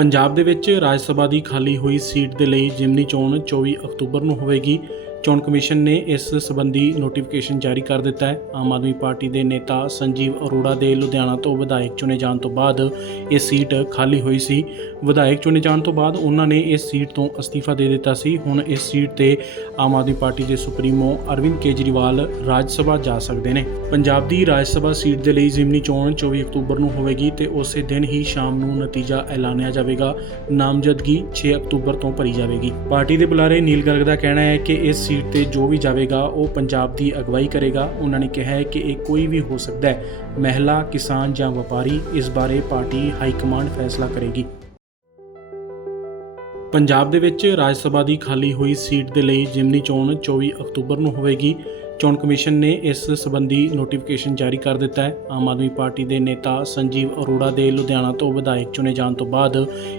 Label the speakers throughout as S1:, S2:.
S1: ਪੰਜਾਬ ਦੇ ਵਿੱਚ ਰਾਜ ਸਭਾ ਦੀ ਖਾਲੀ ਹੋਈ ਸੀਟ ਦੇ ਲਈ ਜਿਮਨੀ ਚੋਣ 24 ਅਕਤੂਬਰ ਨੂੰ ਹੋਵੇਗੀ। ਚੋਣ ਕਮਿਸ਼ਨ ਨੇ ਇਸ ਸੰਬੰਧੀ ਨੋਟੀਫਿਕੇਸ਼ਨ ਜਾਰੀ ਕਰ ਦਿੱਤਾ ਹੈ। ਆਮ ਆਦਮੀ ਪਾਰਟੀ ਦੇ ਨੇਤਾ ਸੰਜੀਵ ਅਰੋੜਾ ਦੇ ਲੁਧਿਆਣਾ ਤੋਂ ਵਿਧਾਇਕ ਚੁਣੇ ਜਾਣ ਤੋਂ ਬਾਅਦ ਇਹ ਸੀਟ ਖਾਲੀ ਹੋਈ ਸੀ। ਵਿਧਾਇਕ ਚੁਣੇ ਜਾਣ ਤੋਂ ਬਾਅਦ ਉਹਨਾਂ ਨੇ ਇਸ ਸੀਟ ਤੋਂ ਅਸਤੀਫਾ ਦੇ ਦਿੱਤਾ ਸੀ। ਹੁਣ ਇਸ ਸੀਟ ਤੇ ਆਮ ਆਦਮੀ ਪਾਰਟੀ ਦੇ ਸੁਪਰੀਮੋ ਅਰਵਿੰਦ ਕੇਜਰੀਵਾਲ ਰਾਜ ਸਭਾ ਜਾ ਸਕਦੇ ਨੇ। ਪੰਜਾਬ ਦੀ ਰਾਜ ਸਭਾ ਸੀਟ ਦੇ ਲਈ ਜ਼ਿਮਨੀ ਚੋਣ 24 ਅਕਤੂਬਰ ਨੂੰ ਹੋਵੇਗੀ ਤੇ ਉਸੇ ਦਿਨ ਹੀ ਸ਼ਾਮ ਨੂੰ ਨਤੀਜਾ ਐਲਾਨਿਆ ਜਾਵੇਗਾ। ਨਾਮਜ਼ਦਗੀ 6 ਅਕਤੂਬਰ ਤੋਂ ਭਰੀ ਜਾਵੇਗੀ। ਪਾਰਟੀ ਦੇ ਬੁਲਾਰੇ ਨੀਲ ਗਰਗ ਦਾ ਕਹਿਣਾ ਹੈ ਕਿ ਇਸ ਸੀਟ ਤੇ ਜੋ ਵੀ ਜਾਵੇਗਾ, ਉਹ ਪੰਜਾਬ ਦੀ ਅਗਵਾਈ ਕਰੇਗਾ। ਉਹਨਾਂ ਨੇ ਕਿਹਾ ਹੈ ਕਿ ਇਹ ਕੋਈ ਵੀ ਹੋ ਸਕਦਾ ਹੈ, ਮਹਿਲਾ, ਕਿਸਾਨ ਜਾਂ ਵਪਾਰੀ, ਇਸ ਬਾਰੇ ਪਾਰਟੀ ਹਾਈ ਕਮਾਂਡ ਫੈਸਲਾ ਕਰੇਗੀ। ਪੰਜਾਬ ਦੇ ਵਿੱਚ ਰਾਜ ਸਭਾ ਦੀ ਖਾਲੀ ਹੋਈ ਸੀਟ ਦੇ ਲਈ ਜਿਮਨੀ ਚੋਣ 24 ਅਕਤੂਬਰ ਨੂੰ ਹੋਵੇਗੀ। ਚੋਣ ਕਮਿਸ਼ਨ ਨੇ ਇਸ ਸੰਬੰਧੀ ਨੋਟੀਫਿਕੇਸ਼ਨ ਜਾਰੀ ਕਰ ਦਿੱਤਾ ਹੈ। ਆਮ ਆਦਮੀ ਪਾਰਟੀ ਦੇ ਨੇਤਾ ਸੰਜੀਵ ਅਰੋੜਾ ਦੇ ਲੁਧਿਆਣਾ ਤੋਂ ਵਿਧਾਇਕ ਚੁਣੇ ਜਾਣ ਤੋਂ ਬਾਅਦ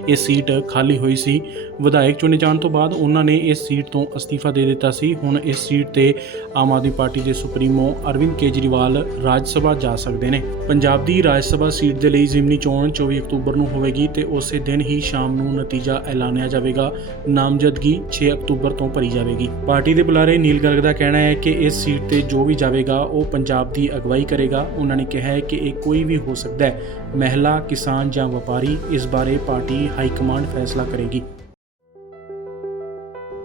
S1: ਇਹ ਸੀਟ ਖਾਲੀ ਹੋਈ ਸੀ। ਵਿਧਾਇਕ ਚੁਣੇ ਜਾਣ ਤੋਂ ਬਾਅਦ ਉਹਨਾਂ ਨੇ ਇਸ ਸੀਟ ਤੋਂ ਅਸਤੀਫਾ ਦੇ ਦਿੱਤਾ ਸੀ। ਹੁਣ ਇਸ ਸੀਟ ਤੇ ਆਮ ਆਦਮੀ ਪਾਰਟੀ ਦੇ ਸੁਪਰੀਮੋ ਅਰਵਿੰਦ ਕੇਜਰੀਵਾਲ ਰਾਜ ਸਭਾ ਜਾ ਸਕਦੇ ਨੇ। ਪੰਜਾਬ ਦੀ ਰਾਜ ਸਭਾ ਸੀਟ ਦੇ ਲਈ ਜ਼ਿਮਨੀ ਚੋਣ 24 ਅਕਤੂਬਰ ਨੂੰ ਹੋਵੇਗੀ ਤੇ ਉਸੇ ਦਿਨ ਹੀ ਸ਼ਾਮ ਨੂੰ ਨਤੀਜਾ ਐਲਾਨਿਆ ਜਾਵੇਗਾ। ਨਾਮਜ਼ਦਗੀ 6 ਅਕਤੂਬਰ ਤੋਂ ਭਰੀ ਜਾਵੇਗੀ। ਪਾਰਟੀ ਦੇ ਬੁਲਾਰੇ ਨੀਲ ਗਰਗ ਦਾ ਕਹਿਣਾ ਹੈ ਕਿ ਇਸ ਸੀਟ ਤੇ ਜੋ ਵੀ ਜਾਵੇਗਾ, ਉਹ ਪੰਜਾਬ ਦੀ ਅਗਵਾਈ ਕਰੇਗਾ। ਉਹਨਾਂ ਨੇ ਕਿਹਾ ਹੈ ਕਿ ਇਹ ਕੋਈ ਵੀ ਹੋ ਸਕਦਾ ਹੈ, ਮਹਿਲਾ, ਕਿਸਾਨ ਜਾਂ ਵਪਾਰੀ, ਇਸ ਬਾਰੇ ਪਾਰਟੀ ਹਾਈ ਕਮਾਂਡ ਫੈਸਲਾ ਕਰੇਗੀ।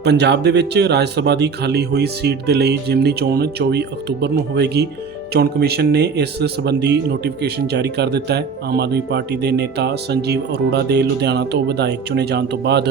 S1: ਪੰਜਾਬ ਦੇ ਵਿੱਚ ਰਾਜ ਸਭਾ ਦੀ ਖਾਲੀ ਹੋਈ ਸੀਟ ਦੇ ਲਈ ਜਿਮਨੀ ਚੋਣ 24 ਅਕਤੂਬਰ ਨੂੰ ਹੋਵੇਗੀ। ਚੋਣ ਕਮਿਸ਼ਨ ਨੇ ਇਸ ਸੰਬੰਧੀ ਨੋਟੀਫਿਕੇਸ਼ਨ ਜਾਰੀ ਕਰ ਦਿੱਤਾ ਹੈ। ਆਮ ਆਦਮੀ ਪਾਰਟੀ ਦੇ ਨੇਤਾ ਸੰਜੀਵ ਅਰੋੜਾ ਦੇ ਲੁਧਿਆਣਾ ਤੋਂ ਵਿਧਾਇਕ ਚੁਣੇ ਜਾਣ ਤੋਂ ਬਾਅਦ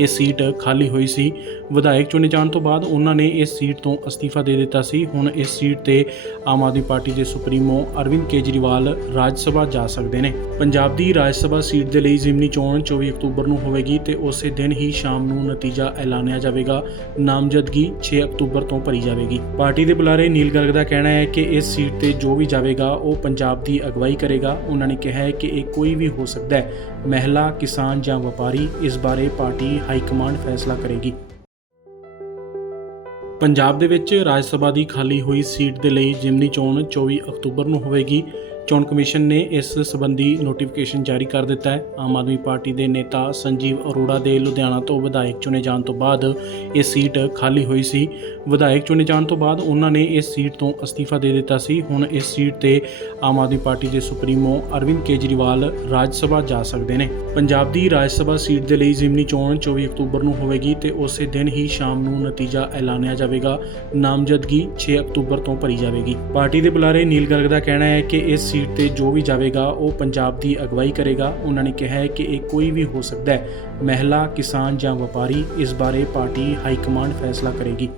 S1: ਇਹ ਸੀਟ ਖਾਲੀ ਹੋਈ ਸੀ। ਵਿਧਾਇਕ ਚੁਣੇ ਜਾਣ ਤੋਂ ਬਾਅਦ ਉਹਨਾਂ ਨੇ ਇਸ ਸੀਟ ਤੋਂ ਅਸਤੀਫਾ ਦੇ ਦਿੱਤਾ ਸੀ। ਹੁਣ ਇਸ ਸੀਟ ਤੇ ਆਮ ਆਦਮੀ ਪਾਰਟੀ ਦੇ ਸੁਪਰੀਮੋ ਅਰਵਿੰਦ ਕੇਜਰੀਵਾਲ ਰਾਜ ਸਭਾ ਜਾ ਸਕਦੇ ਨੇ। ਪੰਜਾਬ ਦੀ ਰਾਜ ਸਭਾ ਸੀਟ ਦੇ ਲਈ ਜ਼ਿਮਨੀ ਚੋਣ 24 ਅਕਤੂਬਰ ਨੂੰ ਹੋਵੇਗੀ ਤੇ ਉਸੇ ਦਿਨ ਹੀ ਸ਼ਾਮ ਨੂੰ ਨਤੀਜਾ ਐਲਾਨਿਆ ਜਾਵੇਗਾ। ਨਾਮਜ਼ਦਗੀ 6 ਅਕਤੂਬਰ ਤੋਂ ਭਰੀ ਜਾਵੇਗੀ। ਪਾਰਟੀ ਦੇ ਬੁਲਾਰੇ ਨੀਲ ਗਰਗ ਦਾ ਕਹਿਣਾ ਹੈ ਕਿ ਇਸ ਸੀਟ ਤੇ ਜੋ ਵੀ ਜਾਵੇਗਾ, ਉਹ ਪੰਜਾਬ ਦੀ ਅਗਵਾਈ ਕਰੇਗਾ। ਉਹਨਾਂ ਨੇ ਕਿਹਾ ਹੈ ਕਿ ਇਹ ਕੋਈ ਵੀ ਹੋ ਸਕਦਾ ਹੈ। ਮਹਿਲਾ, ਕਿਸਾਨ ਜਾਂ ਵਪਾਰੀ ਇਸ ਬਾਰੇ ਪਾਰਟੀ ਹਾਈ ਕਮਾਂਡ ਫੈਸਲਾ ਕਰੇਗੀ। ਪੰਜਾਬ ਦੇ ਵਿੱਚ ਰਾਜ ਸਭਾ ਦੀ ਖਾਲੀ ਹੋਈ ਸੀਟ ਦੇ ਲਈ ਜਿਮਨੀ ਚੋਣ 24 ਅਕਤੂਬਰ ਨੂੰ ਹੋਵੇਗੀ। ਚੋਣ ਕਮਿਸ਼ਨ ਨੇ ਇਸ ਸੰਬੰਧੀ ਨੋਟੀਫਿਕੇਸ਼ਨ ਜਾਰੀ ਕਰ ਦਿੱਤਾ ਹੈ। ਆਮ ਆਦਮੀ ਪਾਰਟੀ ਦੇ ਨੇਤਾ ਸੰਜੀਵ ਅਰੋੜਾ ਦੇ ਲੁਧਿਆਣਾ ਤੋਂ ਵਿਧਾਇਕ ਚੁਣੇ ਜਾਣ ਤੋਂ ਬਾਅਦ ਇਹ ਸੀਟ ਖਾਲੀ ਹੋਈ ਸੀ। ਵਿਧਾਇਕ ਚੁਣੇ ਜਾਣ ਤੋਂ ਬਾਅਦ ਉਹਨਾਂ ਨੇ ਇਸ ਸੀਟ ਤੋਂ ਅਸਤੀਫਾ ਦੇ ਦਿੱਤਾ ਸੀ। ਹੁਣ ਇਸ ਸੀਟ ਤੇ ਆਮ ਆਦਮੀ ਪਾਰਟੀ ਦੇ ਸੁਪਰੀਮੋ ਅਰਵਿੰਦ ਕੇਜਰੀਵਾਲ ਰਾਜ ਸਭਾ ਜਾ ਸਕਦੇ ਨੇ। ਪੰਜਾਬ ਦੀ ਰਾਜ ਸਭਾ ਸੀਟ ਦੇ ਲਈ ਜ਼ਿਮਨੀ ਚੋਣ 24 ਅਕਤੂਬਰ ਨੂੰ ਹੋਵੇਗੀ ਤੇ ਉਸੇ ਦਿਨ ਹੀ ਸ਼ਾਮ ਨੂੰ ਨਤੀਜਾ ਐਲਾਨਿਆ ਜਾਵੇਗਾ। ਨਾਮਜ਼ਦਗੀ 6 ਅਕਤੂਬਰ ਤੋਂ ਭਰੀ ਜਾਵੇਗੀ। ਪਾਰਟੀ ਦੇ ਬੁਲਾਰੇ ਨੀਲ ਗਰਗ ਦਾ ਕਹਿਣਾ ਹੈ ਕਿ ਇਸ ਸੀਟ ਤੇ ਜੋ ਵੀ ਜਾਵੇਗਾ, ਉਹ ਪੰਜਾਬ ਦੀ ਅਗਵਾਈ ਕਰੇਗਾ। ਉਹਨਾਂ ਨੇ ਕਿਹਾ ਹੈ ਕਿ ਇਹ ਕੋਈ ਵੀ ਹੋ ਸਕਦਾ ਹੈ। ਮਹਿਲਾ, ਕਿਸਾਨ ਜਾਂ ਵਪਾਰੀ ਇਸ ਬਾਰੇ ਪਾਰਟੀ ਹਾਈ ਕਮਾਂਡ ਫੈਸਲਾ ਕਰੇਗੀ।